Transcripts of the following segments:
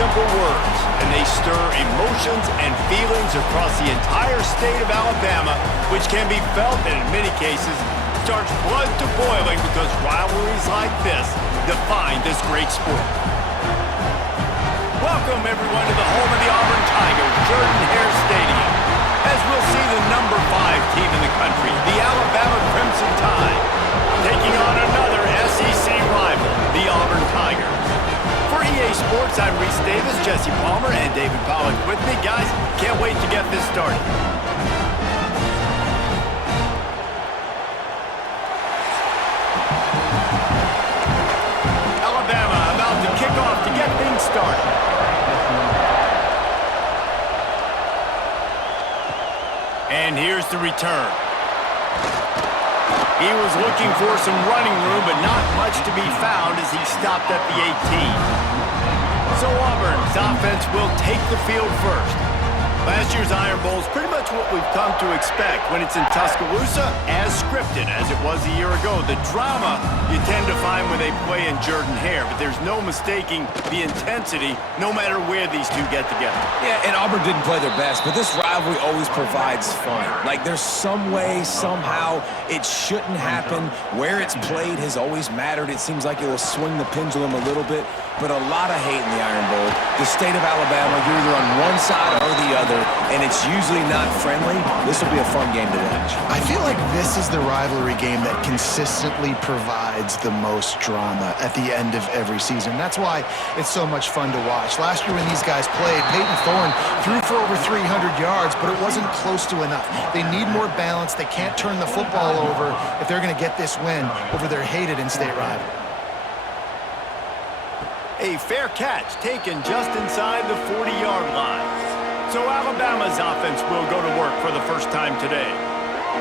simple words, and they stir emotions and feelings across the entire state of Alabama, which can be felt and in many cases starts blood to boiling because rivalries like this define this great sport. Welcome, everyone, to the home of the Auburn Tigers, Jordan-Hare Stadium, as we'll see the number 5 team in the country, the Alabama Crimson Tide, taking on another SEC rival, the Auburn Tigers. For EA Sports, I'm Reese Davis, Jesse Palmer, and David Pollack with me. Guys, can't wait to get this started. Alabama about to kick off to get things started. And here's the return. He was looking for some running room, but not much to be found as he stopped at the 18. So Auburn's offense will take the field first. Last year's Iron Bowl is pretty much what we've come to expect when it's in Tuscaloosa, as scripted as it was a year ago. The drama you tend to find when they play in Jordan-Hare, but there's no mistaking the intensity no matter where these two get together. Yeah, and Auburn didn't play their best, but this rivalry always provides fun. Like, there's some way, somehow, it shouldn't happen. Where it's played has always mattered. It seems like it will swing the pendulum a little bit, but a lot of hate in the Iron Bowl. The state of Alabama, you're either on one side or the other, and it's usually not friendly. This will be a fun game to watch. I feel like this is the rivalry game that consistently provides the most drama at the end of every season. That's why it's so much fun to watch. Last year when these guys played, Peyton Thorne threw for over 300 yards, but it wasn't close to enough. They need more balance. They can't turn the football over if they're going to get this win over their hated in-state rival. A fair catch taken just inside the 40-yard line. So Alabama's offense will go to work for the first time today.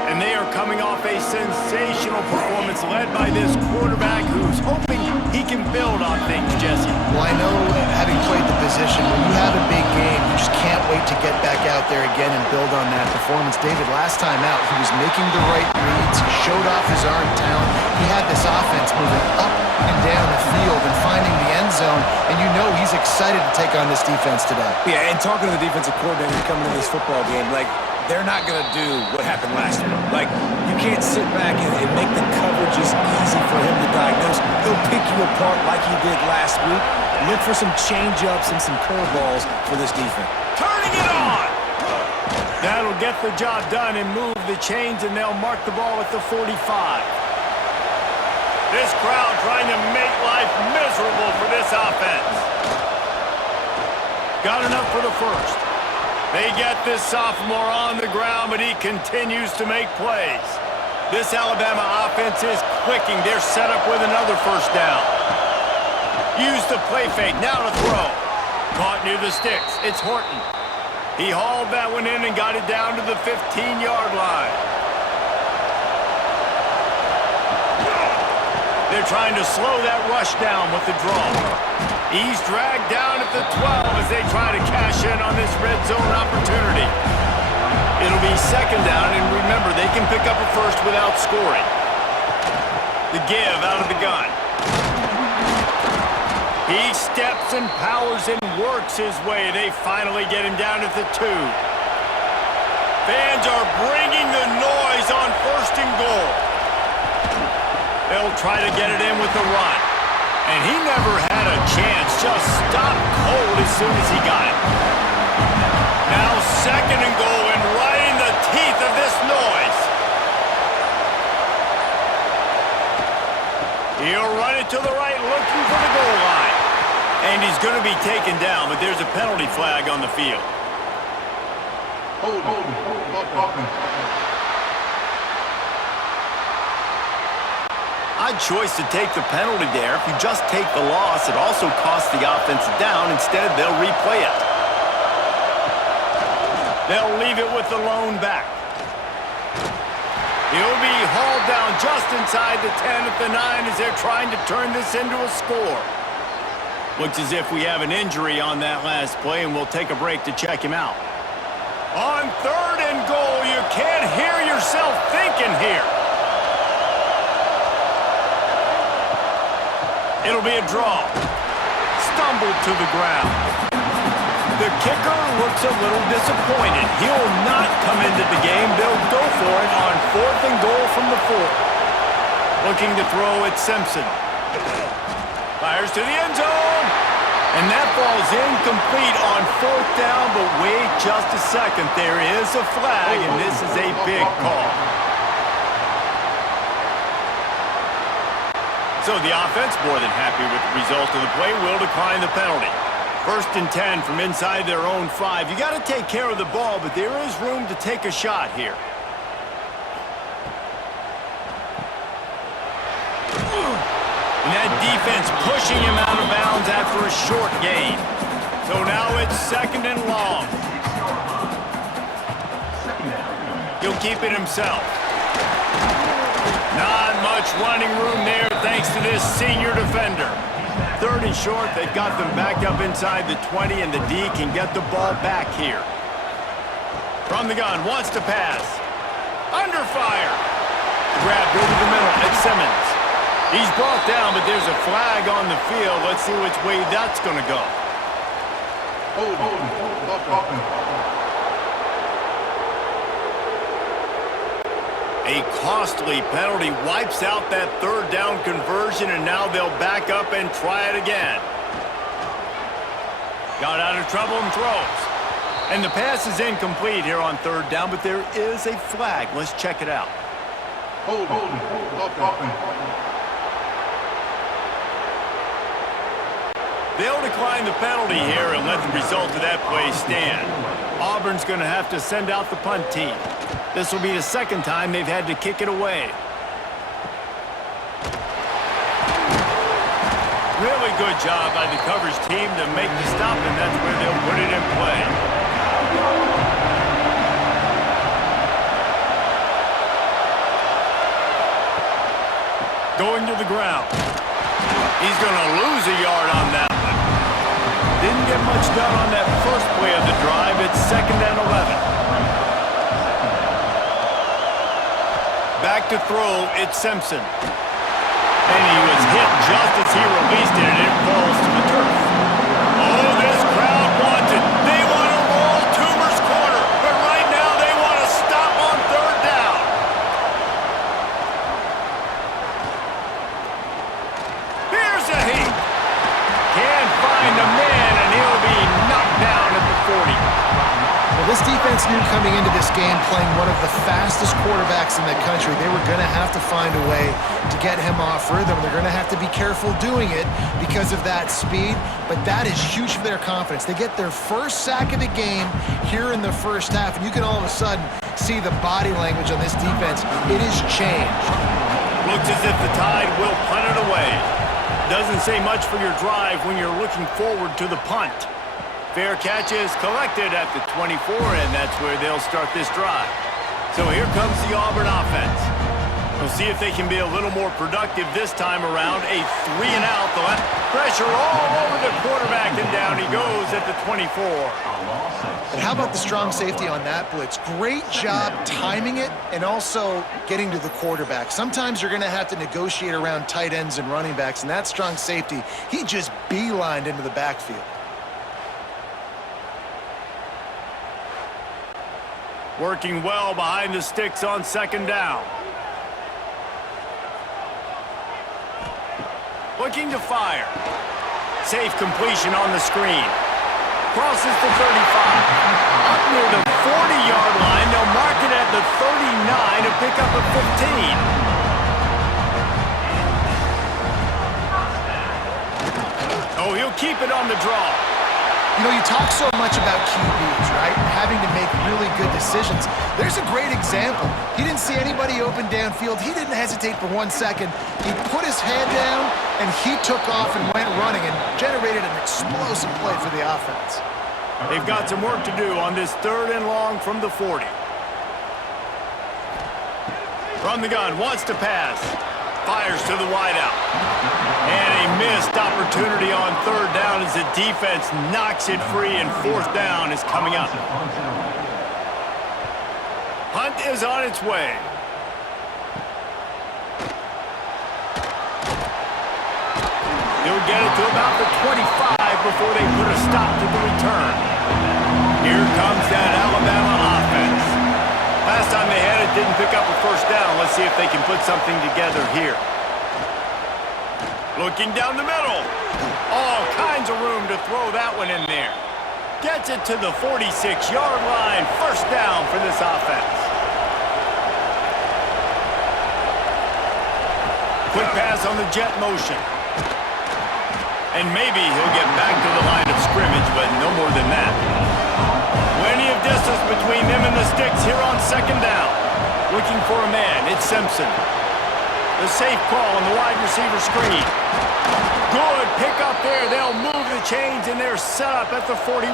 And they are coming off a sensational performance led by this quarterback who's hoping he can build on things, Jesse. Well, I know, having played the position, when you have a big game, you just can't wait to get back out there again and build on that performance. David, last time out, he was making the right reads. He showed off his arm talent. He had this offense moving up and down the field and finding the end zone, and you know he's excited to take on this defense today. Yeah, and talking to the defensive coordinator coming into this football game, like, they're not going to do what happened last year. Like, you can't sit back and make the coverages easy for him to diagnose. He'll pick you apart like he did last week. Look for some change-ups and some curveballs for this defense. Turning it on! That'll get the job done and move the chains, and they'll mark the ball at the 45. This crowd trying to make life miserable for this offense. Got enough for the first. They get this sophomore on the ground, but he continues to make plays. This Alabama offense is clicking. They're set up with another first down. Use the play fake, now to throw. Caught near the sticks. It's Horton. He hauled that one in and got it down to the 15-yard line. They're trying to slow that rush down with the draw. He's dragged down at the 12 as they try to cash in on this red zone opportunity. It'll be second down, and remember, they can pick up a first without scoring. The give out of the gun. He steps and powers and works his way. They finally get him down at the 2. Fans are bringing the noise on first and goal. They'll try to get it in with the run. And he never had a chance, just stopped cold as soon as he got it. Now second and goal, and right in the teeth of this noise. He'll run it to the right, looking for the goal line. And he's going to be taken down, but there's a penalty flag on the field. Odd choice to take the penalty there. If you just take the loss, it also costs the offense down. Instead, they'll replay it. They'll leave it with the lone back. He'll be hauled down just inside the 10 at the 9 as they're trying to turn this into a score. Looks as if we have an injury on that last play, and we'll take a break to check him out. On third and goal, you can't hear yourself thinking here. It'll be a draw. Stumbled to the ground. The kicker looks a little disappointed. He'll not come into the game. They'll go for it on 4th and goal from the 4. Looking to throw at Simpson. Fires to the end zone. And that ball's incomplete on 4th down, but wait just a second. There is a flag, and this is a big call. So the offense, more than happy with the result of the play, will decline the penalty. 1st and 10 from inside their own 5. You got to take care of the ball, but there is room to take a shot here. And that defense pushing him out of bounds after a short gain. So now it's 2nd and long. He'll keep it himself. Not much running room there thanks to this senior defender. 3rd and short, they've got them backed up inside the 20, and the D can get the ball back here. From the gun, wants to pass. Under fire. Grabbed over the middle at Simmons. He's brought down, but there's a flag on the field. Let's see which way that's going to go. A costly penalty wipes out that 3rd down conversion, and now they'll back up and try it again. Got out of trouble and throws. And the pass is incomplete here on 3rd down, but there is a flag. Let's check it out. They'll decline the penalty here and let the result of that play stand. Auburn's going to have to send out the punt team. This will be the 2nd time they've had to kick it away. Really good job by the coverage team to make the stop, and that's where they'll put it in play. Going to the ground. He's going to lose a yard on that one. Didn't get much done on that first play of the drive. It's 2nd and 11. Back to throw, it's Simpson. And he was hit just as he released it, and it falls to the turf. Oh, this crowd wants it. They want to roll Toomer's corner, but right now they want to stop on 3rd down. Here's a heat. Can't find a man, and he'll be knocked down at the 40. Well, this defense knew coming into this game, playing one of the fastest quarterbacks in the country, they were going to have to find a way to get him off rhythm. They're going to have to be careful doing it because of that speed, but that is huge for their confidence. They get their first sack of the game here in the 1st half, and you can all of a sudden see the body language on this defense. It has changed. Looks as if the Tide will punt it away. Doesn't say much for your drive when you're looking forward to the punt. Fair catch is collected at the 24, and that's where they'll start this drive. So here comes the Auburn offense. We'll see if they can be a little more productive this time around. A 3-and-out. The left pressure all over the quarterback, and down he goes at the 24. And how about the strong safety on that blitz? Great job timing it and also getting to the quarterback. Sometimes you're going to have to negotiate around tight ends and running backs, and that strong safety, he just beelined into the backfield. Working well behind the sticks on 2nd down. Looking to fire. Safe completion on the screen. Crosses the 35. Up near the 40-yard line. They'll mark it at the 39 to pick up a 15. Oh, he'll keep it on the draw. You know, you talk so much about QBs, right? Having to make really good decisions. There's a great example. He didn't see anybody open downfield. He didn't hesitate for 1 second. He put his head down, and he took off and went running and generated an explosive play for the offense. They've got some work to do on this 3rd and long from the 40. From the gun, wants to pass. Fires to the wideout. And a missed opportunity on 3rd down as the defense knocks it free, and 4th down is coming up. Hunt is on its way. He'll get it to about the 25 before they put a stop to the return. Here comes that Alabama offense. Last time they had it, didn't pick up a first down. Let's see if they can put something together here. Looking down the middle. All kinds of room to throw that one in there. Gets it to the 46-yard line. First down for this offense. Quick pass on the jet motion. And maybe he'll get back to the line of scrimmage, but no more than that. Plenty of distance between them and the sticks here on second down. Looking for a man. It's Simpson. The safe call on the wide receiver screen. Good pick up there. They'll move the chains, and they're set up at the 41.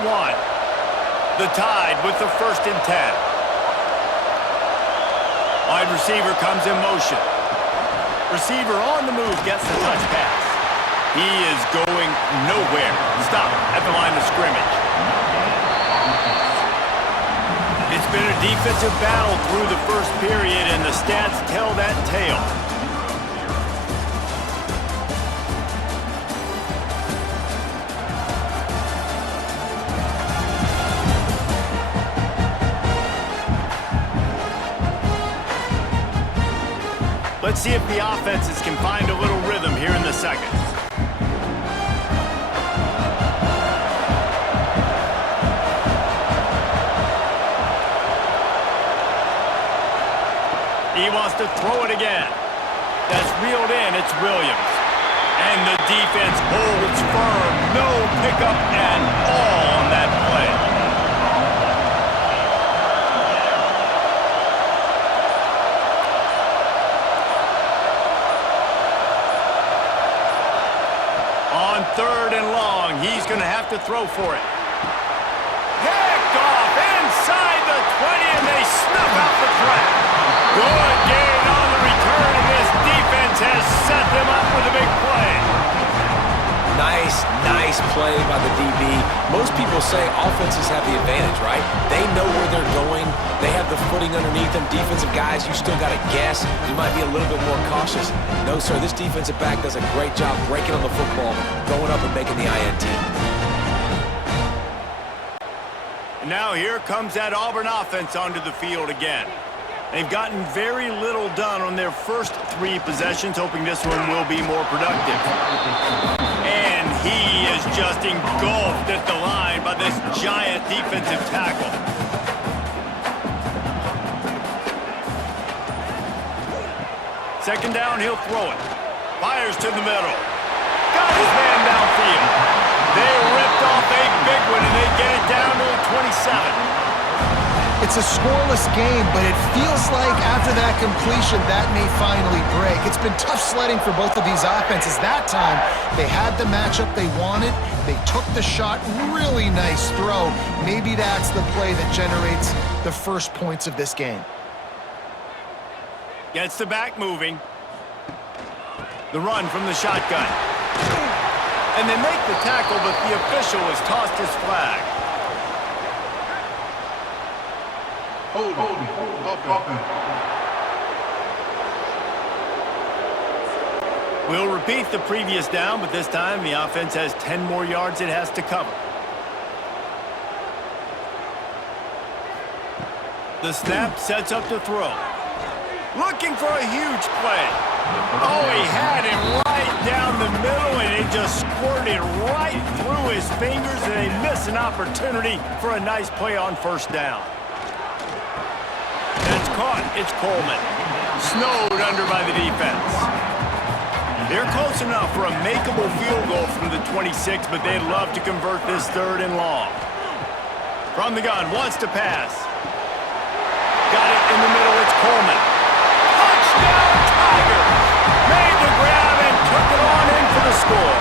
The Tide with the 1st and 10. Wide receiver comes in motion. Receiver on the move gets the touch pass. He is going nowhere. Stop at the line of scrimmage. It's been a defensive battle through the first period, and the stats tell that tale. Let's see if the offenses can find a little rhythm here in the second. He wants to throw it again. That's reeled in. It's Williams. And the defense holds firm. No pickup at all on that play. On 3rd and long, he's going to have to throw for it. Picked off inside the 20, and they snuff out the threat. Good gain on the return, and this defense has set them up with a big play. Nice play by the DB. Most people say offenses have the advantage, right? They know where they're going. They have the footing underneath them. Defensive guys, you still got to guess. You might be a little bit more cautious. No, sir, this defensive back does a great job breaking on the football, going up and making the INT. And now here comes that Auburn offense onto the field again. They've gotten very little done on their first 3 possessions, hoping this one will be more productive. And he is just engulfed at the line by this giant defensive tackle. Second down, he'll throw it. Fires to the middle. Got his man downfield. They ripped off a big one, and they get it down to the 27. It's a scoreless game, but it feels like after that completion, that may finally break. It's been tough sledding for both of these offenses. That time, they had the matchup they wanted. They took the shot. Really nice throw. Maybe that's the play that generates the first points of this game. Gets the back moving. The run from the shotgun. And they make the tackle, but the official has tossed his flag. We'll repeat the previous down, but this time the offense has 10 more yards it has to cover. The snap sets up to throw. Looking for a huge play. Oh, he had him right down the middle, and it just squirted right through his fingers, and they miss an opportunity for a nice play on first down. That's caught. It's Coleman. Snowed under by the defense. They're close enough for a makeable field goal from the 26, but they'd love to convert this 3rd and long. From the gun, wants to pass. Got it in the middle. It's Coleman. Touchdown, Tigers! Made the grab and took it on in for the score.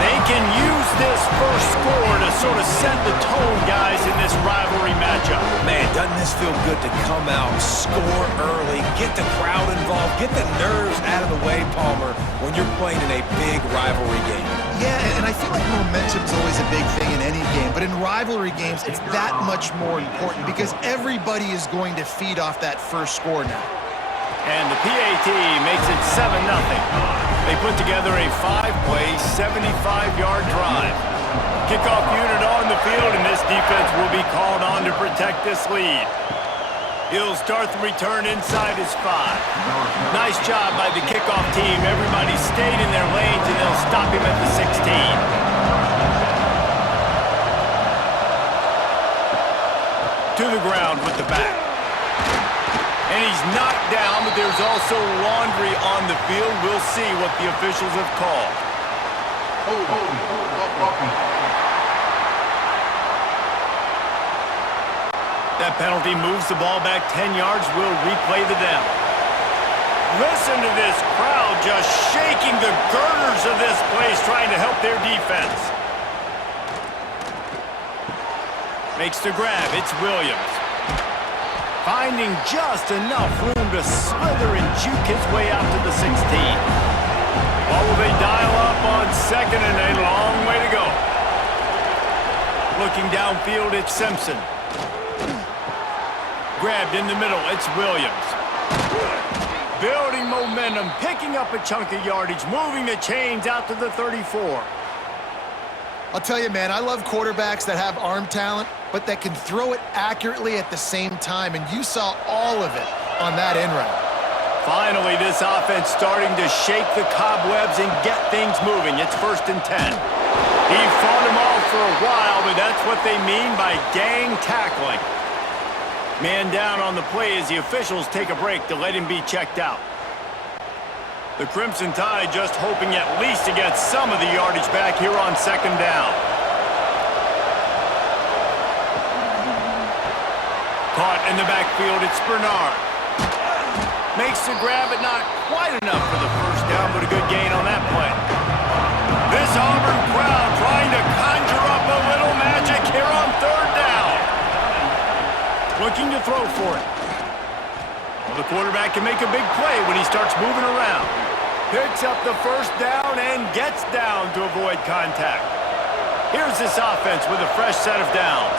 They can use this first score to sort of set the tone, guys, in this rivalry matchup. Man, doesn't this feel good to come out, score early, get the crowd involved, get the nerves out of the way, Palmer, when you're playing in a big rivalry game. Yeah, and I feel like momentum is always a big thing in any game, but in rivalry games, it's that much more important because everybody is going to feed off that first score now. And the PAT makes it 7-0. They put together a 5-play, 75-yard drive. Kickoff unit on the field, and this defense will be called on to protect this lead. He'll start the return inside his 5. Nice job by the kickoff team. Everybody stayed in their lanes, and they'll stop him at the 16. To the ground with the back. And he's knocked down, but there's also laundry on the field. We'll see what the officials have called. That penalty moves the ball back 10 yards. We'll replay the down. Listen to this crowd just shaking the girders of this place, trying to help their defense. Makes the grab. It's Williams. Finding just enough room to slither and juke his way out to the 16. What will they dial up on second and a long way to go? Looking downfield, it's Simpson. Grabbed in the middle, it's Williams. Building momentum, picking up a chunk of yardage, moving the chains out to the 34. I'll tell you, man, I love quarterbacks that have arm talent, but that can throw it accurately at the same time, and you saw all of it on that in route. Finally, this offense starting to shake the cobwebs and get things moving. It's 1st and 10. He fought them off for a while, but that's what they mean by gang tackling. Man down on the play as the officials take a break to let him be checked out. The Crimson Tide just hoping at least to get some of the yardage back here on 2nd down. Caught in the backfield, it's Bernard. Makes the grab, but not quite enough for the 1st down, but a good gain on that play. This Auburn crowd trying to conjure up a little magic here on 3rd down. Looking to throw for it. Well, the quarterback can make a big play when he starts moving around. Picks up the 1st down and gets down to avoid contact. Here's this offense with a fresh set of downs.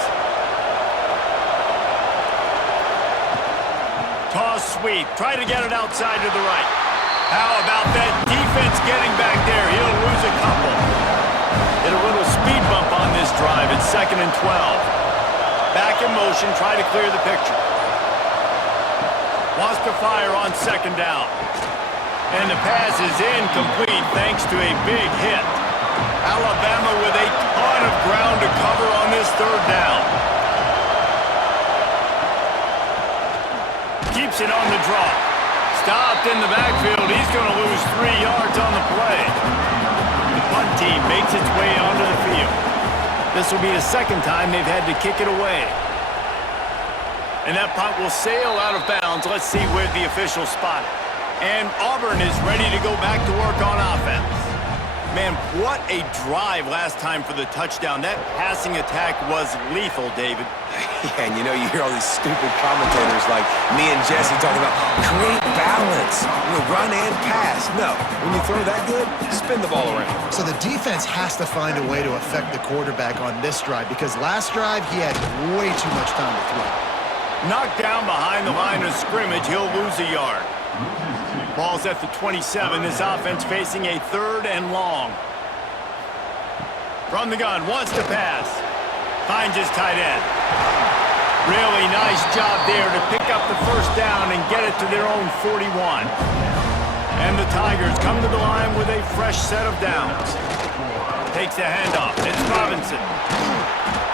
Toss sweep. Try to get it outside to the right. How about that defense getting back there? He'll lose a couple. Get a little speed bump on this drive. It's 2nd and 12. Back in motion. Try to clear the picture. Wants to fire on 2nd down. And the pass is incomplete thanks to a big hit. Alabama with a ton of ground to cover on this 3rd down. Keeps it on the draw. Stopped in the backfield. He's going to lose 3 yards on the play. The punt team makes its way onto the field. This will be the 2nd time they've had to kick it away. And that punt will sail out of bounds. Let's see where the officials spot it. And Auburn is ready to go back to work on offense. Man, what a drive last time for the touchdown. That passing attack was lethal, David. Yeah, and you know, you hear all these stupid commentators like me and Jesse talking about create balance, run and pass. No, when you throw that good, spin the ball around. So the defense has to find a way to affect the quarterback on this drive, because last drive he had way too much time to throw. Knocked down behind the line of scrimmage, he'll lose a yard. Ball's at the 27. This offense facing a 3rd and long. From the gun, wants to pass. Finds his tight end. Really nice job there to pick up the 1st down and get it to their own 41. And the Tigers come to the line with a fresh set of downs. Takes the handoff. It's Robinson.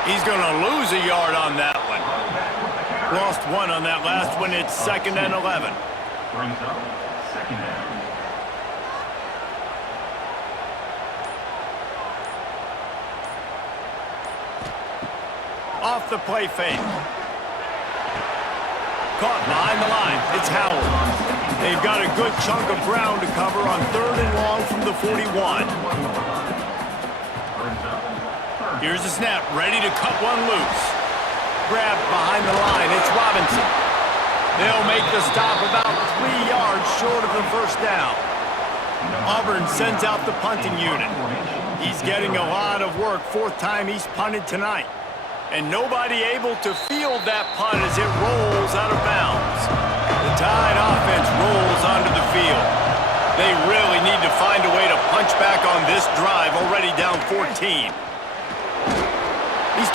He's going to lose a yard on that one. Lost 1 on that last one. It's 2nd and 11. Brings up 2nd down. Off the play fake. Caught behind the line. It's Howard. They've got a good chunk of ground to cover on 3rd and long from the 41. Here's the snap. Ready to cut one loose. Grabbed behind the line. It's Robinson. They'll make the stop about 3 yards short of the 1st down. Auburn sends out the punting unit. He's getting a lot of work. 4th time he's punted tonight. And nobody able to field that punt as it rolls out of bounds. The Tide offense rolls onto the field. They really need to find a way to punch back on this drive, already down 14.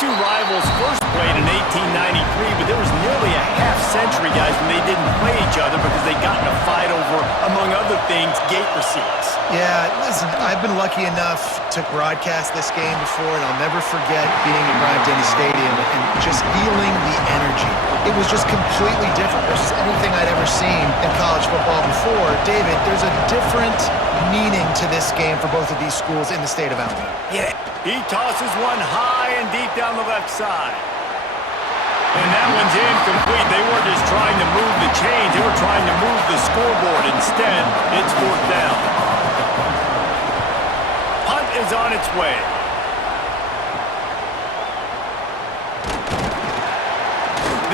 two rivals first played in 1893, but there was nearly a half-century, guys, when they didn't play each other because they got in a fight over, among other things, gate receipts. Yeah, listen, I've been lucky enough to broadcast this game before, and I'll never forget being at Bryant-Denny Stadium and just feeling the energy. It was just completely different versus anything I'd ever seen in college football before. David, there's a different meaning to this game for both of these schools in the state of Alabama. Yeah. He tosses one high and deep down the left side. And that one's incomplete. They weren't just trying to move the chains. They were trying to move the scoreboard. Instead, it's fourth down. Punt is on its way.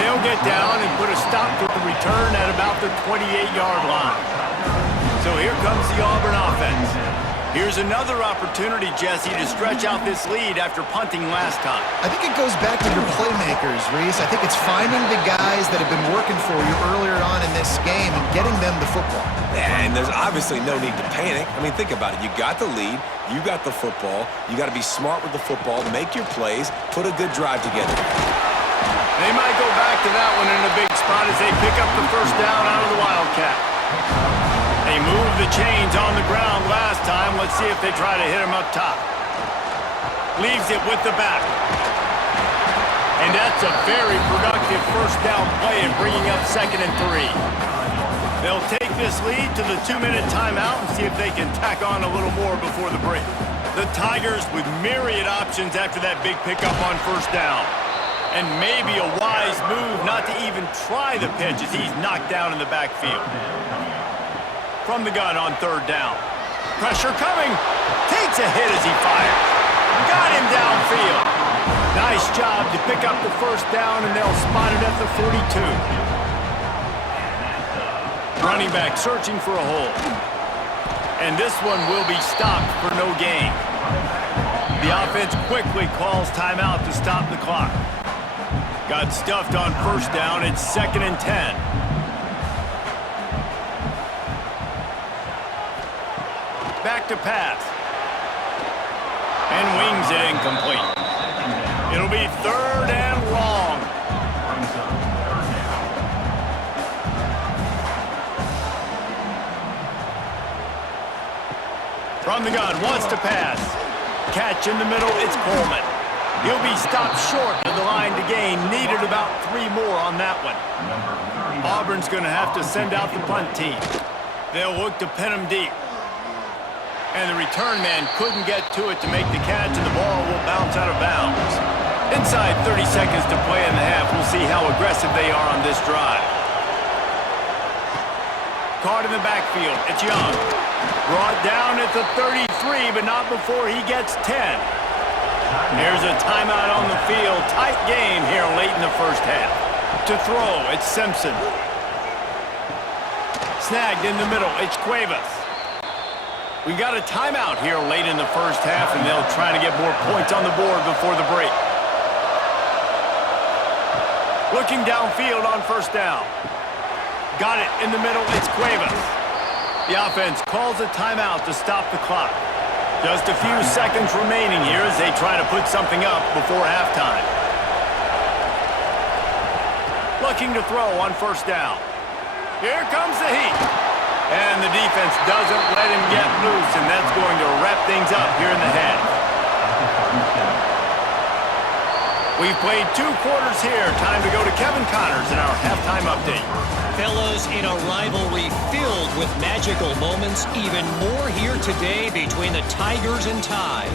They'll get down and put a stop to the return at about the 28-yard line. So here comes the Auburn offense. Here's another opportunity, Jesse, to stretch out this lead after punting last time. I think it goes back to your playmakers, Reese. I think it's finding the guys that have been working for you earlier on in this game and getting them the football. And there's obviously no need to panic. I mean, think about it. You got the lead. You got the football. You got to be smart with the football, make your plays, put a good drive together. They might go back to that one in a big spot as they pick up the first down out of the Wildcat. They moved the chains on the ground last time. Let's see if they try to hit him up top. Leaves it with the back. And that's a very productive first down play in bringing up 2nd and 3. They'll take this lead to the 2-minute timeout and see if they can tack on a little more before the break. The Tigers with myriad options after that big pickup on first down. And maybe a wise move not to even try the pitch as he's knocked down in the backfield. From the gun on third down. Pressure coming. Takes a hit as he fires. Got him downfield. Nice job to pick up the first down, and they'll spot it at the 42. Running back searching for a hole. And this one will be stopped for no gain. The offense quickly calls timeout to stop the clock. Got stuffed on first down. It's 2nd and 10. Back to pass. And wings it incomplete. It'll be 3rd and long. From the gun, wants to pass. Catch in the middle, it's Coleman. He'll be stopped short of the line to gain. Needed about 3 more on that one. Auburn's going to have to send out the punt team. They'll look to pin him deep. And the return man couldn't get to it to make the catch, and the ball will bounce out of bounds. Inside 30 seconds to play in the half. We'll see how aggressive they are on this drive. Caught in the backfield. It's Young. Brought down at the 33, but not before he gets 10. Here's a timeout on the field. Tight game here late in the first half. To throw, it's Simpson. Snagged in the middle, it's Cuevas. We got a timeout here late in the first half, and they'll try to get more points on the board before the break. Looking downfield on first down. Got it in the middle, it's Cuevas. The offense calls a timeout to stop the clock. Just a few seconds remaining here as they try to put something up before halftime. Looking to throw on first down. Here comes the heat. And the defense doesn't let him get loose, and that's going to wrap things up here in the half. We've played 2 quarters here. Time to go to Kevin Connors in our halftime update. Fellows, in a rivalry filled with magical moments, even more here today between the Tigers and Tide.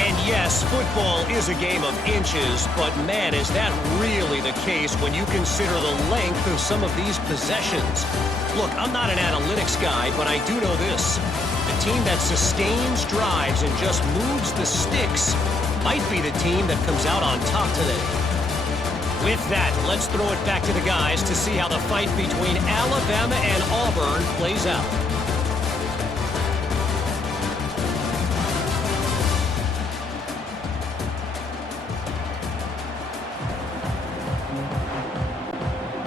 And yes, football is a game of inches, but man, is that really the case when you consider the length of some of these possessions. Look, I'm not an analytics guy, but I do know this. The team that sustains drives and just moves the sticks might be the team that comes out on top today. With that, let's throw it back to the guys to see how the fight between Alabama and Auburn plays out.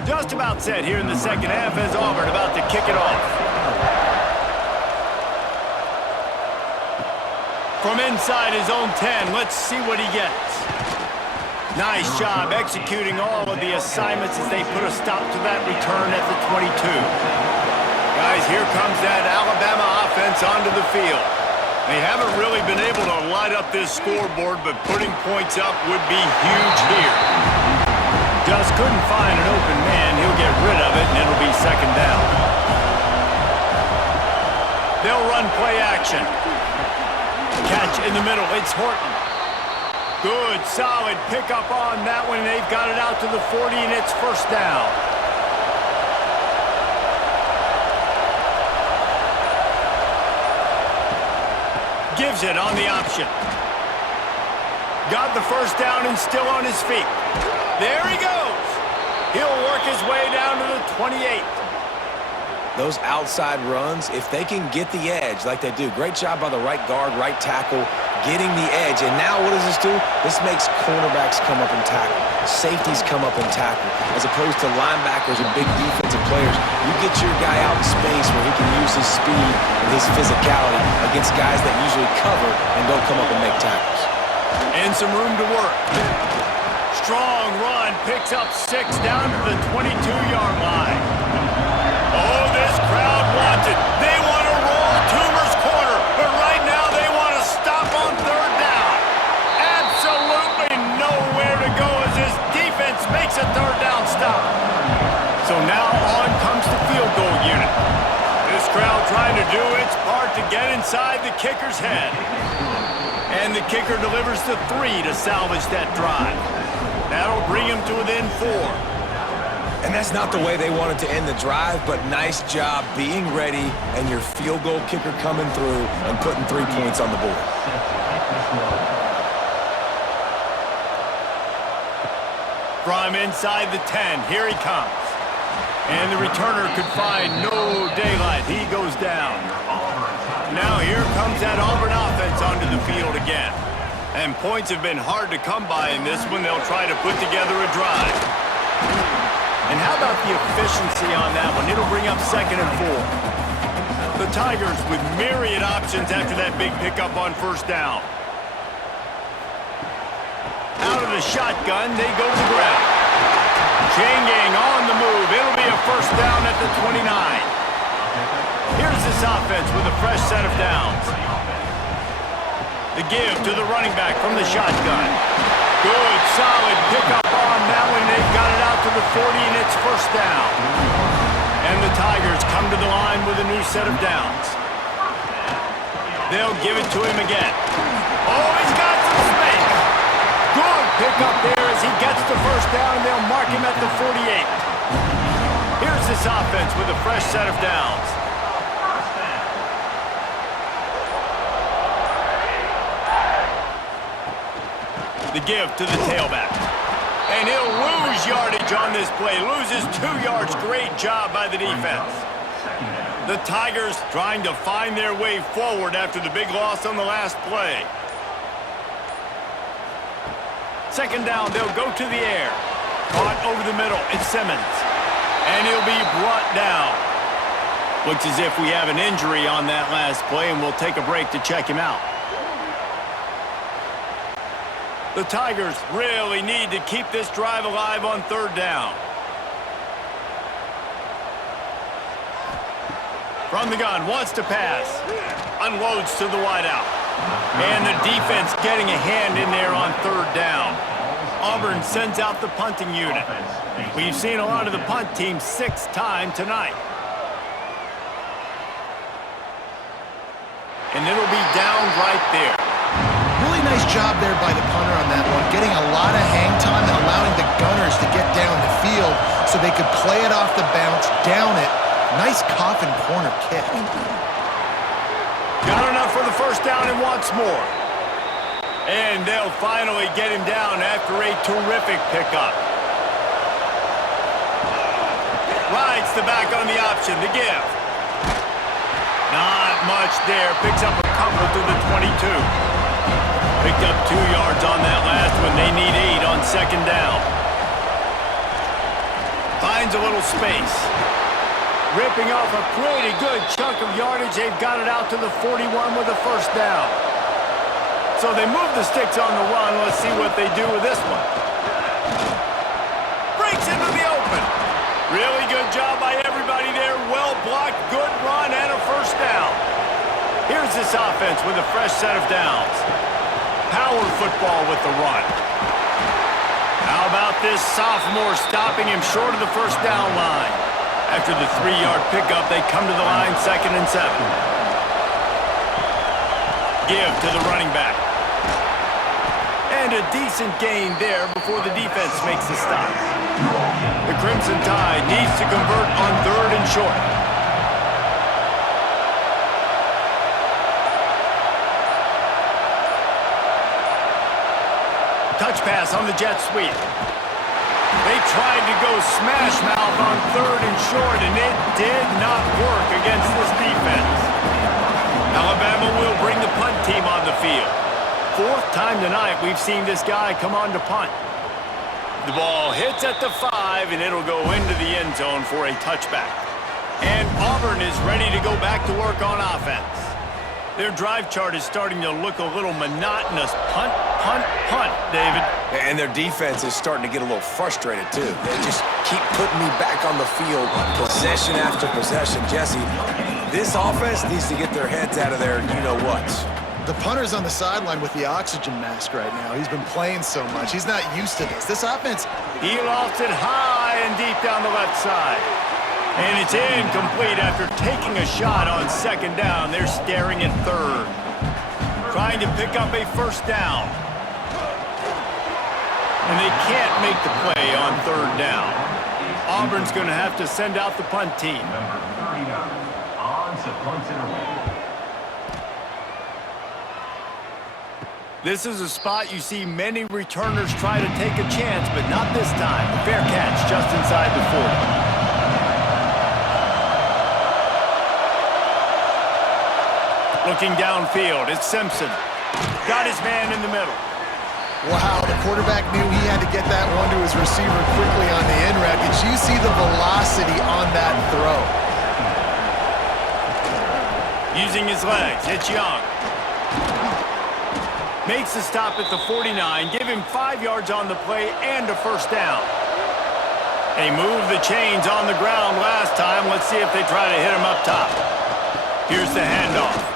Just about set here in the second half as Auburn about to kick it off. From inside his own 10, let's see what he gets. Nice job executing all of the assignments as they put a stop to that return at the 22. Guys, here comes that Alabama offense onto the field. They haven't really been able to light up this scoreboard, but putting points up would be huge here. Just couldn't find an open man. He'll get rid of it, and it'll be second down. They'll run play action. Catch in the middle. It's Horton. Good, solid pickup on that one. They've got it out to the 40, and it's first down. Gives it on the option. Got the first down and still on his feet. There he goes. He'll work his way down to the 28. Those outside runs, if they can get the edge like they do, great job by the right guard, right tackle, getting the edge. And now what does this do? This makes cornerbacks come up and tackle. Safeties come up and tackle. As opposed to linebackers and big defensive players, you get your guy out in space where he can use his speed and his physicality against guys that usually cover and don't come up and make tackles. And some room to work. Strong run, picks up 6 down to the 22-yard line. Oh, this crowd wants it. They want to roll Toomer's corner, but right now they want to stop on third down. Absolutely nowhere to go as this defense makes a third down stop. So now on comes the field goal unit. This crowd trying to do its part to get inside the kicker's head. And the kicker delivers the 3 to salvage that drive. That'll bring him to within 4. And that's not the way they wanted to end the drive, but nice job being ready and your field goal kicker coming through and putting 3 points on the board. From inside the 10, here he comes. And the returner could find no daylight. He goes down. Now here comes that Auburn offense onto the field again. And points have been hard to come by in this one. They'll try to put together a drive. And how about the efficiency on that one? It'll bring up 2nd and 4. The Tigers with myriad options after that big pickup on first down. Out of the shotgun, they go to the ground. Chain gang on the move. It'll be a first down at the 29. Here's this offense with a fresh set of downs. The give to the running back from the shotgun. Good, solid pickup on that one. They've got it out to the 40, and it's first down. And the Tigers come to the line with a new set of downs. They'll give it to him again. Oh, he's got some space. Good pickup there as he gets the first down, and they'll mark him at the 48. Here's this offense with a fresh set of downs. The give to the tailback. And he'll lose yardage on this play. Loses 2 yards. Great job by the defense. The Tigers trying to find their way forward after the big loss on the last play. Second down, they'll go to the air. Caught over the middle. It's Simmons. And he'll be brought down. Looks as if we have an injury on that last play, and we'll take a break to check him out. The Tigers really need to keep this drive alive on third down. From the gun, wants to pass. Unloads to the wideout. And the defense getting a hand in there on third down. Auburn sends out the punting unit. We've seen a lot of the punt team 6 times tonight. And it'll be down right there. Really nice job there by the punter on that one, getting a lot of hang time and allowing the gunners to get down the field so they could play it off the bounce, down it. Nice coffin corner kick. Got enough for the first down and wants more. And they'll finally get him down after a terrific pickup. Rides the back on the option, the give. Not much there, picks up a couple to the 22. Picked up 2 yards on that last one. They need 8 on second down. Finds a little space. Ripping off a pretty good chunk of yardage. They've got it out to the 41 with a first down. So they move the sticks on the run. Let's see what they do with this one. by everybody there. Well blocked, good run, and a first down. Here's this offense with a fresh set of downs. Power football with the run. How about this sophomore stopping him short of the first down line? After the 3-yard pickup, they come to the line 2nd and 7. Give to the running back. And a decent gain there before the defense makes the stop. The Crimson Tide needs to convert on 3rd and short. Touch pass on the jet sweep. They tried to go smash mouth on 3rd and short, and it did not work against this defense. Alabama will bring the punt team on the field. 4th time tonight we've seen this guy come on to punt. The ball hits at the 5, and it'll go into the end zone for a touchback. And Auburn is ready to go back to work on offense. Their drive chart is starting to look a little monotonous. Punt, punt, punt, David. And their defense is starting to get a little frustrated, too. They just keep putting me back on the field, possession after possession. Jesse, this offense needs to get their heads out of their you-know-whats. The punter's on the sideline with the oxygen mask right now. He's been playing so much. He's not used to this. This offense... He lofts it high and deep down the left side. And it's incomplete after taking a shot on 2nd down. They're staring at 3rd. Trying to pick up a first down. And they can't make the play on 3rd down. Auburn's going to have to send out the punt team. Number 39 on to punt it away. This is a spot you see many returners try to take a chance, but not this time. A fair catch just inside the 40. Looking downfield, it's Simpson. Got his man in the middle. Wow, the quarterback knew he had to get that one to his receiver quickly on the in route. Did you see the velocity on that throw? Using his legs, it's Young. Makes the stop at the 49, give him 5 yards on the play and a first down. They moved the chains on the ground last time. Let's see if they try to hit him up top. Here's the handoff.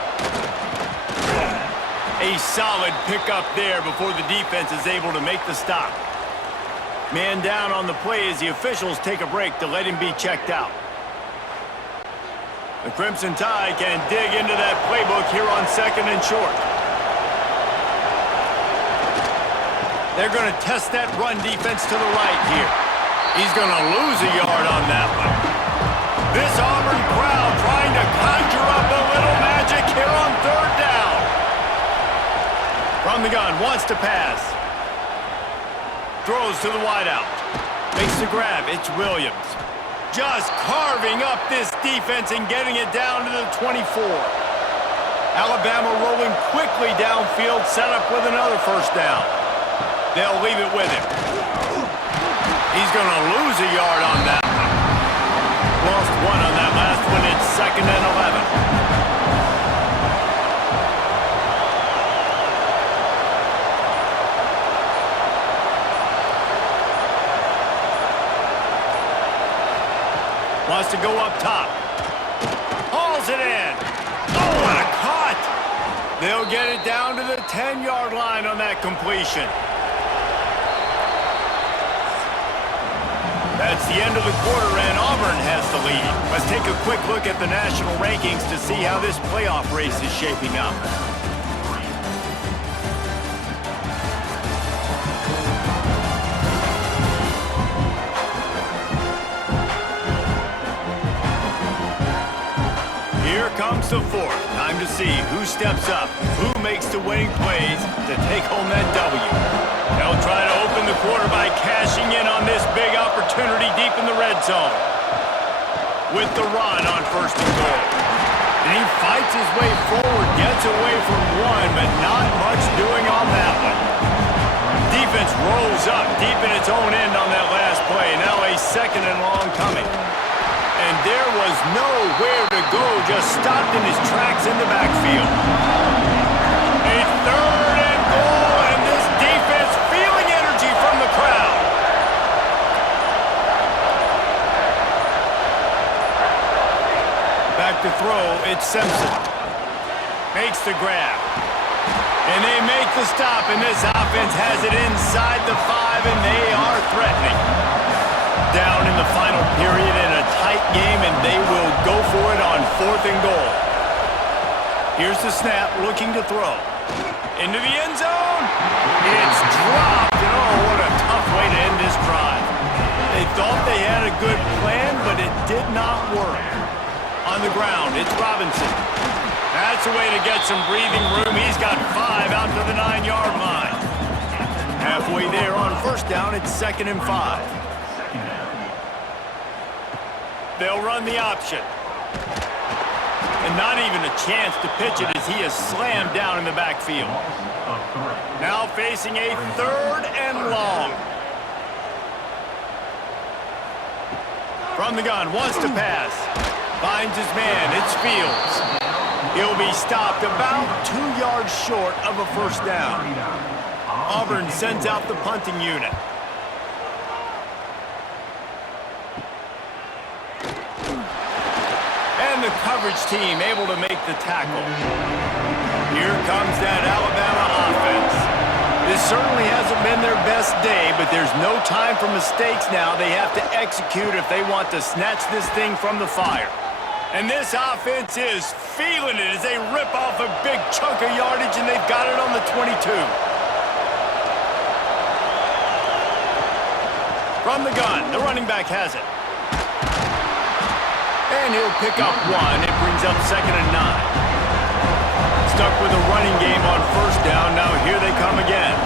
A solid pickup there before the defense is able to make the stop. Man down on the play as the officials take a break to let him be checked out. The Crimson Tide can dig into that playbook here on 2nd and short. They're going to test that run defense to the right here. He's going to lose a yard on that one. This Auburn crowd trying to conjure up a little magic here on 3rd down. From the gun, wants to pass. Throws to the wideout. Makes the grab, it's Williams. Just carving up this defense and getting it down to the 24. Alabama rolling quickly downfield, set up with another first down. They'll leave it with him. He's going to lose a yard on that one. Lost 1 on that last one. It's 2nd and 11. Wants to go up top. Hauls it in. Oh, what a cut. They'll get it down to the 10-yard line on that completion. That's the end of the quarter, and Auburn has the lead. Let's take a quick look at the national rankings to see how this playoff race is shaping up. Here comes the 4th. Time to see who steps up, who makes the winning plays to take home that W. They'll try to open the quarter by cashing in on this big opportunity deep in the red zone. With the run on 1st and goal. And he fights his way forward, gets away from 1, but not much doing on that one. Defense rolls up deep in its own end on that last play. Now a 2nd and long coming. And there was nowhere to go, just stopped in his tracks in the backfield. A 3rd and goal, and this defense feeling energy from the crowd. to throw. It's Simpson. Makes the grab. And they make the stop, and this offense has it inside the 5, and they are threatening. Down in the final period in a tight game, and they will go for it on 4th and goal. Here's the snap, looking to throw. Into the end zone. It's dropped, and oh, what a tough way to end this drive. They thought they had a good plan, but it did not work. On the ground, it's Robinson. That's a way to get some breathing room. He's got 5 out to the 9-yard line. Halfway there on 1st down, it's 2nd and 5. They'll run the option. And not even a chance to pitch it as he is slammed down in the backfield. Now facing a 3rd and long. From the gun, wants to pass. Finds his man, it's Fields. He'll be stopped about 2 yards short of a 1st down. Auburn sends out the punting unit. And the coverage team able to make the tackle. Here comes that Alabama offense. This certainly hasn't been their best day, but there's no time for mistakes now. They have to execute if they want to snatch this thing from the fire. And this offense is feeling it as they rip off a big chunk of yardage, and they've got it on the 22. From the gun, the running back has it. And he'll pick up 1. It brings up 2nd and 9. Stuck with a running game on 1st down. Now here they come again.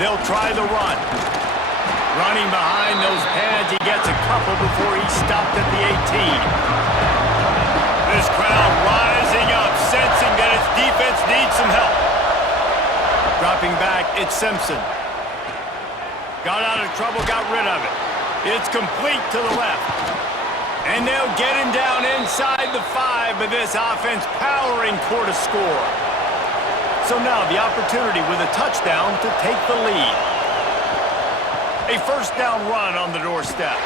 They'll try the run. Running behind those pads, he gets a couple before he's stopped at the 18. This crowd rising up, sensing that its defense needs some help. Dropping back, it's Simpson. Got out of trouble, got rid of it. It's complete to the left. And they'll get him down inside the 5, but this offense powering toward a score. So now the opportunity with a touchdown to take the lead. A 1st down run on the doorstep.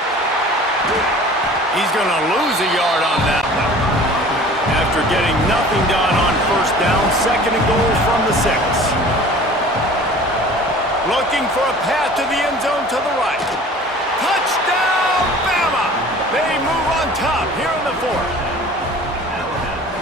He's going to lose a yard on that one. After getting nothing done on 1st down, 2nd and goal from the 6. Looking for a path to the end zone to the right. Touchdown, Bama! They move on top here in the 4th.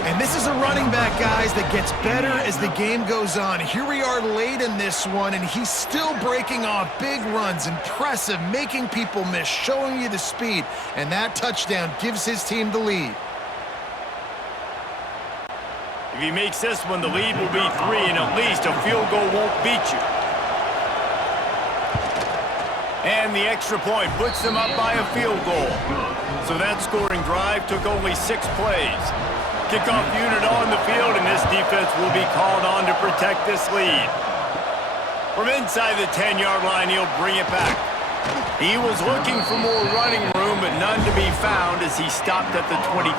And this is a running back, guys, that gets better as the game goes on. Here we are late in this one, and he's still breaking off big runs. Impressive, making people miss, showing you the speed. And that touchdown gives his team the lead. If he makes this one, the lead will be 3, and at least a field goal won't beat you. And the extra point puts them up by a field goal. So that scoring drive took only 6 plays. Kickoff unit on the field, and this defense will be called on to protect this lead. From inside the 10-yard line, he'll bring it back. He was looking for more running room, but none to be found as he stopped at the 23.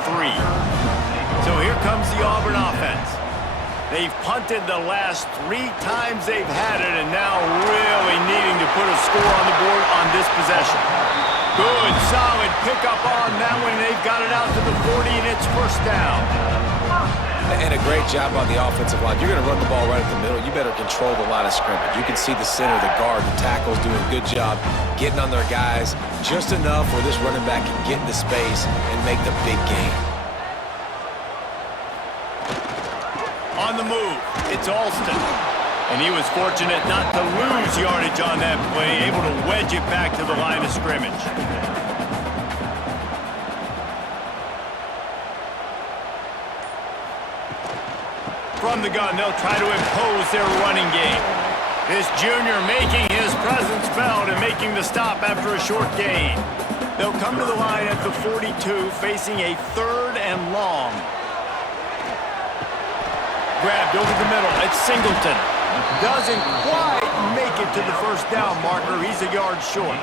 So here comes the Auburn offense. They've punted the last 3 times they've had it, and now really needing to put a score on the board on this possession. Good, solid pickup on that one. They've got it out to the 40, and it's 1st down. And a great job on the offensive line. You're going to run the ball right at the middle. You better control the line of scrimmage. You can see the center, the guard, the tackles doing a good job getting on their guys just enough where this running back can get into space and make the big game. On the move, it's Alston. And he was fortunate not to lose yardage on that play, able to wedge it back to the line of scrimmage. From the gun, they'll try to impose their running game. This junior making his presence felt and making the stop after a short gain. They'll come to the line at the 42, facing a 3rd and long. Grabbed over the middle, it's Singleton. Doesn't quite make it to the 1st down marker. He's a yard short.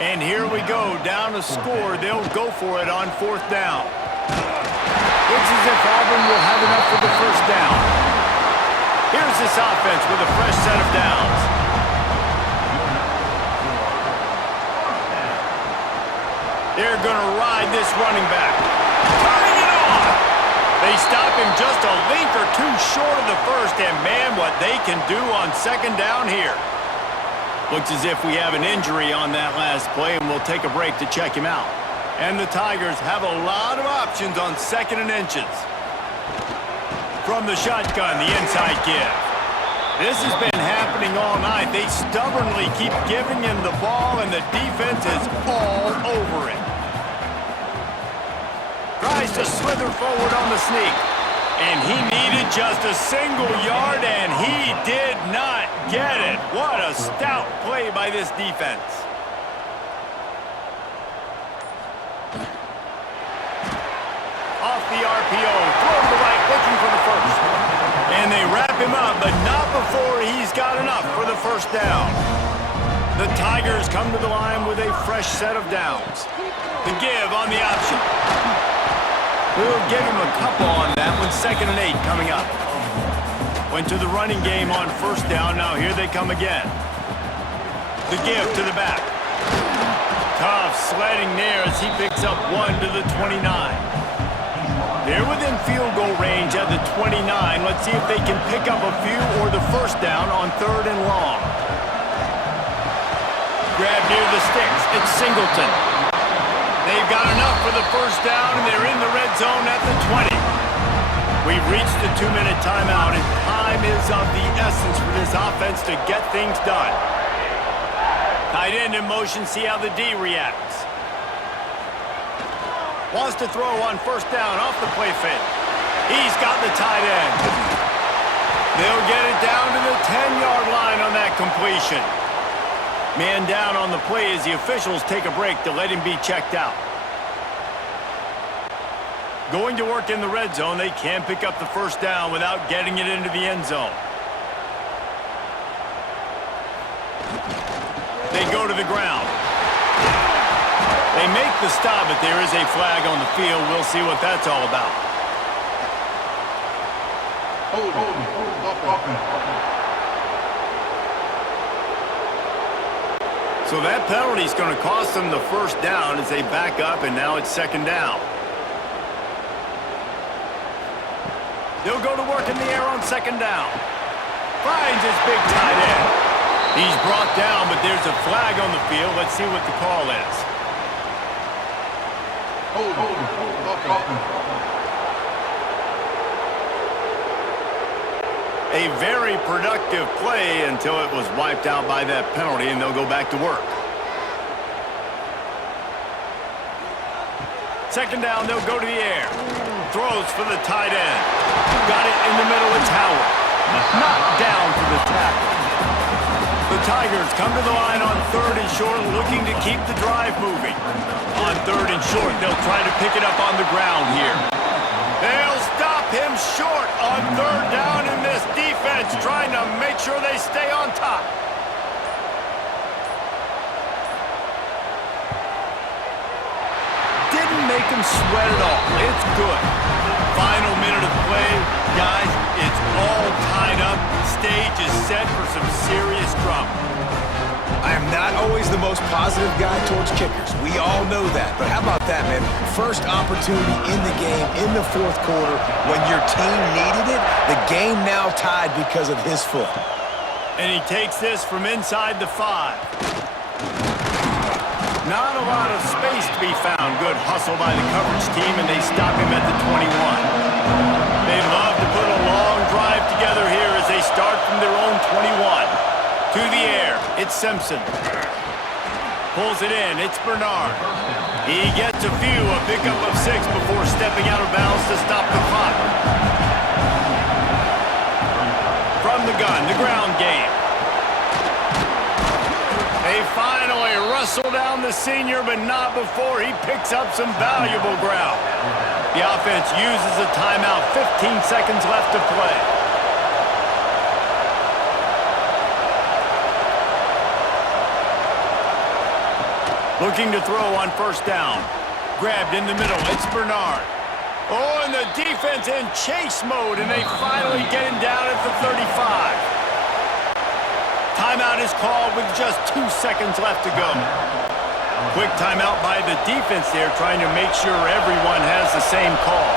And here we go, down a score. They'll go for it on 4th down. Looks as if Auburn will have enough for the 1st down. Here's this offense with a fresh set of downs. They're going to ride this running back. Turning it on! They stop him just a link or two short of the first, and man, what they can do on second down here. Looks as if we have an injury on that last play, and we'll take a break to check him out. And the Tigers have a lot of options on 2nd and inches. From the shotgun, the inside give. This has been happening all night. They stubbornly keep giving him the ball, and the defense is all over it. Tries to slither forward on the sneak. And he needed just a single yard, and he did not get it. What a stout play by this defense. Off the RPO, throw to the right, looking for the first. And they wrap him up, but not before he's got enough for the first down. The Tigers come to the line with a fresh set of downs. The give on the option. We'll give him a couple on that one. 2nd and 8 coming up. Went to the running game on first down. Now here they come again. The give to the back. Tough sledding there as he picks up 1 to the 29. They're within field goal range at the 29. Let's see if they can pick up a few or the first down on 3rd and long. Grab near the sticks. It's Singleton. They've got enough for the first down, and they're in the red zone at the 20. We've reached the 2-minute timeout, and time is of the essence for this offense to get things done. Tight end in motion, see how the D reacts. Wants to throw on first down off the play fake. He's got the tight end. They'll get it down to the 10-yard line on that completion. Man down on the play as the officials take a break to let him be checked out. Going to work in the red zone, they can pick up the first down without getting it into the end zone. They go to the ground. They make the stop, but there is a flag on the field. We'll see what that's all about. So that penalty is going to cost them the first down as they back up, and now it's 2nd down. They'll go to work in the air on 2nd down. Finds his big tight end. He's brought down, but there's a flag on the field. Let's see what the call is. A very productive play until it was wiped out by that penalty, and they'll go back to work. 2nd down, they'll go to the air. Throws for the tight end. Got it in the middle, it's Howard. Knocked down for the tackle. The Tigers come to the line on 3rd and short, looking to keep the drive moving. On 3rd and short, they'll try to pick it up on the ground here. They'll stop him short on 3rd down, in this defense trying to make sure they stay on top. Didn't make him sweat at all. It's good. Final minute of play. Guys, it's all tied up. Stage is set for some serious drama. I am not always the most positive guy towards kickers. We all know that. But how about that, man? First opportunity in the game, in the 4th quarter, when your team needed it, the game now tied because of his foot. And he takes this from inside the 5. Not a lot of space to be found. Good hustle by the coverage team, and they stop him at the 21. They love to put a long drive together here as they start from their own 21. To the air, it's Simpson. Pulls it in, it's Bernard. He gets a pickup of 6 before stepping out of bounds to stop the clock. From the gun, the ground game. They finally wrestle down the senior, but not before he picks up some valuable ground. The offense uses a timeout, 15 seconds left to play. Looking to throw on first down. Grabbed in the middle, it's Bernard. Oh, and the defense in chase mode, and they finally get him down at the 35. Timeout is called with just 2 seconds left to go. Quick timeout by the defense there, trying to make sure everyone has the same call.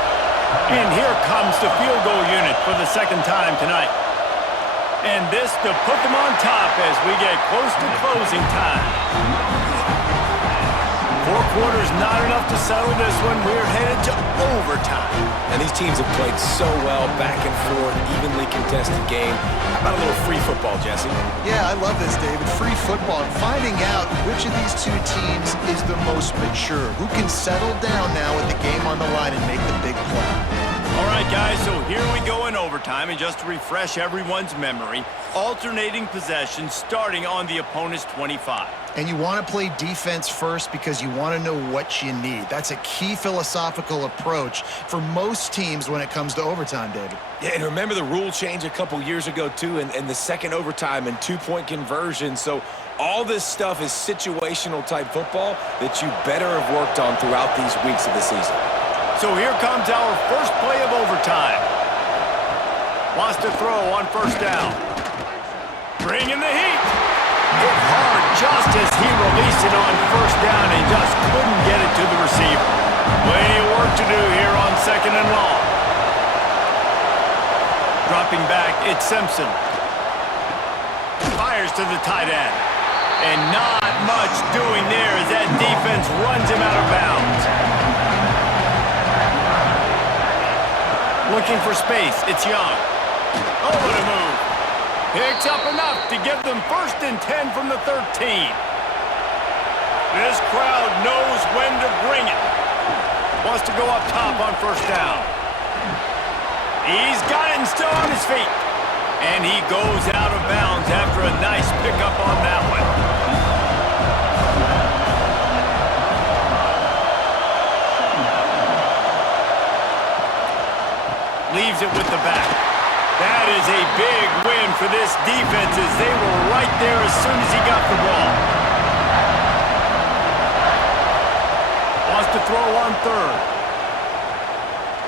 And here comes the field goal unit for the second time tonight. And this to put them on top as we get close to closing time. 4 quarters not enough to settle this one. We're headed to overtime. And these teams have played so well, back and forth, evenly contested game. How about a little free football, Jesse? Yeah, I love this, David. Free football. And finding out which of these two teams is the most mature. Who can settle down now with the game on the line and make the big play. All right, guys, so here we go in overtime. And just to refresh everyone's memory, alternating possessions starting on the opponent's 25. And you want to play defense first because you want to know what you need. That's a key philosophical approach for most teams when it comes to overtime, David. Yeah, and remember the rule change a couple years ago, too, and the second overtime and 2-point conversion. So all this stuff is situational type football that you better have worked on throughout these weeks of the season. So here comes our first play of overtime. Wants to throw on first down. Bringing the heat. Hit hard just as he released it on first down and just couldn't get it to the receiver. Plenty of work to do here on second and long. Dropping back, it's Simpson. Fires to the tight end. And not much doing there as that defense runs him out of bounds. Looking for space, it's Young. Over the move. Picks up enough to give them 1st and 10 from the 13. This crowd knows when to bring it. Wants to go up top on first down. He's got it and still on his feet. And he goes out of bounds after a nice pickup on that one. Leaves it with the back. That is a big win for this defense as they were right there as soon as he got the ball. Wants to throw on third.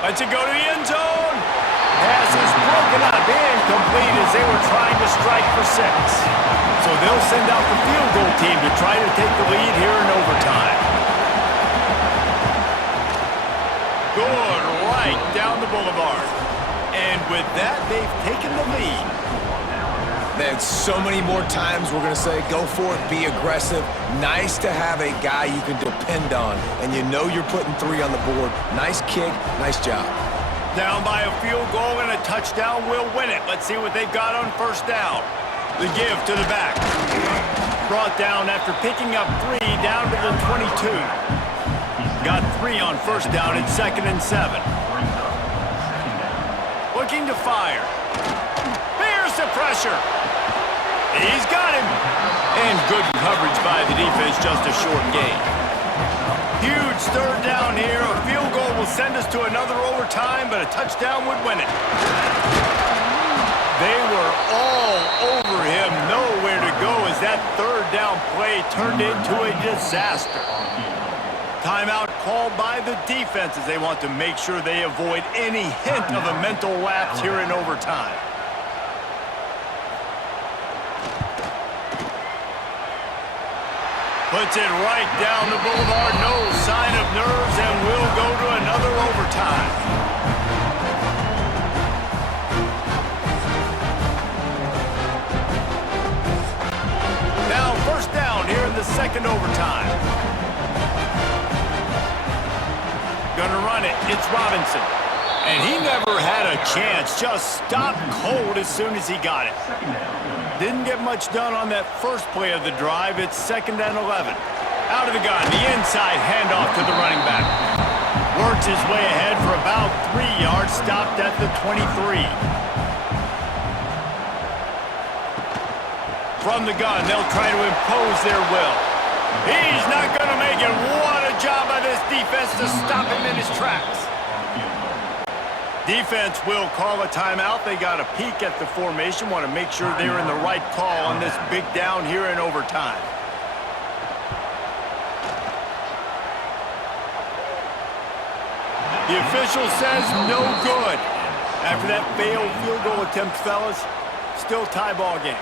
Lets it go to the end zone. Pass is broken up, incomplete as they were trying to strike for 6. So they'll send out the field goal team to try to take the lead here in overtime. Good right down the boulevard. And with that, they've taken the lead. Man, so many more times we're going to say, go for it, be aggressive. Nice to have a guy you can depend on, and you know you're putting 3 on the board. Nice kick, nice job. Down by a field goal and a touchdown will win it. Let's see what they've got on first down. The give to the back. Brought down after picking up 3 down to the 22. Got 3 on first down at 2nd and 7. Looking to fire. There's the pressure. He's got him. And good coverage by the defense, just a short gain. Huge 3rd down here. A field goal will send us to another overtime, but a touchdown would win it. They were all over him. Nowhere to go as that 3rd down play turned into a disaster. Timeout called by the defense as they want to make sure they avoid any hint of a mental lapse here in overtime. Puts it right down the boulevard. No sign of nerves, and we'll go to another overtime. Now first down here in the 2nd overtime. Gonna run it. It's Robinson. And he never had a chance. Just stopped cold as soon as he got it. Didn't get much done on that first play of the drive. It's 2nd and 11. Out of the gun. The inside handoff to the running back. Works his way ahead for about 3 yards. Stopped at the 23. From the gun, they'll try to impose their will. He's not going to make it. What a job by this defense to stop him in his tracks. Defense will call a timeout. They got a peek at the formation. Want to make sure they're in the right call on this big down here in overtime. The official says no good. After that failed field goal attempt, fellas, still tie ball game.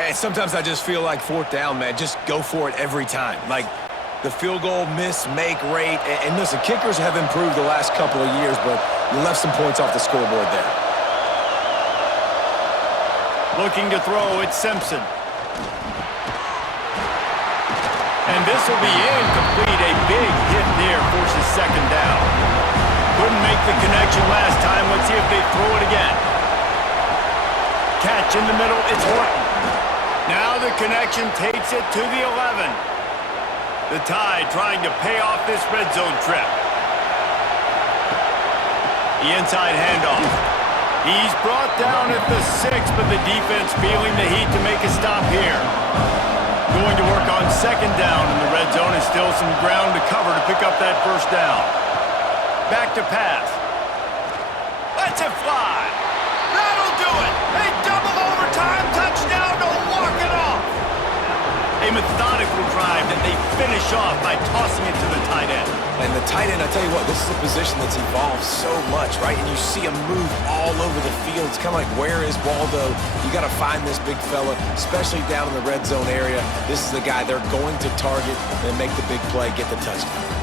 And sometimes I just feel like fourth down, man, just go for it every time. Like, the field goal miss-make rate. And listen, kickers have improved the last couple of years, but you left some points off the scoreboard there. Looking to throw, it's Simpson. And this will be incomplete. A big hit there forces second down. Couldn't make the connection last time. Let's see if they throw it again. Catch in the middle, it's Horton. Now the connection takes it to the 11. The Tide trying to pay off this red zone trip. The inside handoff. He's brought down at the 6, but the defense feeling the heat to make a stop here. Going to work on second down in the red zone, and still some ground to cover to pick up that first down. Back to pass. Let's it fly. That'll do it. A double overtime touchdown to walk it off. A methodical drive that they finish off by tossing it to the tight end. And the tight end, I tell you what, this is a position that's evolved so much, right? And you see him move all over the field. It's kind of like, where is Waldo? You got to find this big fella, especially down in the red zone area. This is the guy they're going to target and make the big play, get the touchdown.